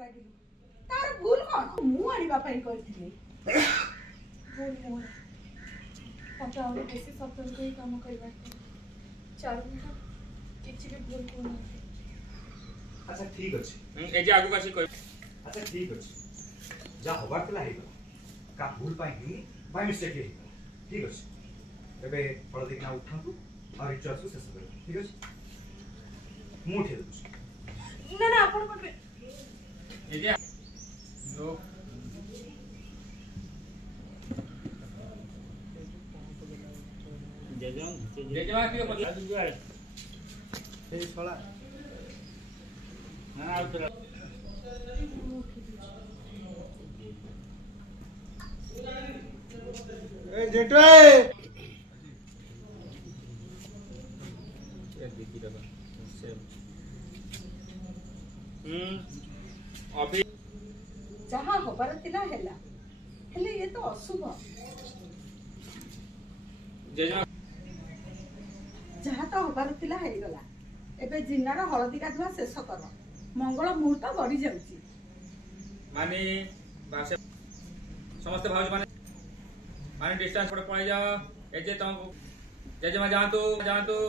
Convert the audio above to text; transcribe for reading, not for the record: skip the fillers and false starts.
ରାଗିଲୁ? ତାର ଭୁଲ କଣ? ମୁଁ ଆଣିବା ପାଇଁ କହିଥିଲି। ଭୁଲ ମୋର। ତାପରେ ଆହୁରି ବେଶୀ ସତର୍କ ହେଇ କାମ କରିବା। ଚାରୁ ମ୍ୟାଡାମ କିଛି ବି ଭୁଲ କରୁନାହାନ୍ତି। अच्छा ठीक अच्छे ए जे आगु कासी कह अच्छा ठीक अच्छे जा हबार तला हे का भूल पाई ही बाय मिस्टेक हे ठीक अच्छे एबे हळदी ना उठातु और रिचुअल्स को शेष कर ठीक अच्छे मु उठे दउ ना ना आपण करबे ए जे जो जेजमा कियो पता ए सोला ना आउतरा ए जेटो ए देखी रहा अभी जहाँ हबार थिला हेला हेले ये तो अशुभ। जेजमा जहाँ तो हबार थिला हे गला एबे जिन्नार हळदी गाधुआ शेष कर मंगल मुहूर्त गड़ी जाउची माने बासे समस्त भाउज माने डिस्टेंस पर पड़ जा ए जे तुम जेजमा जानतु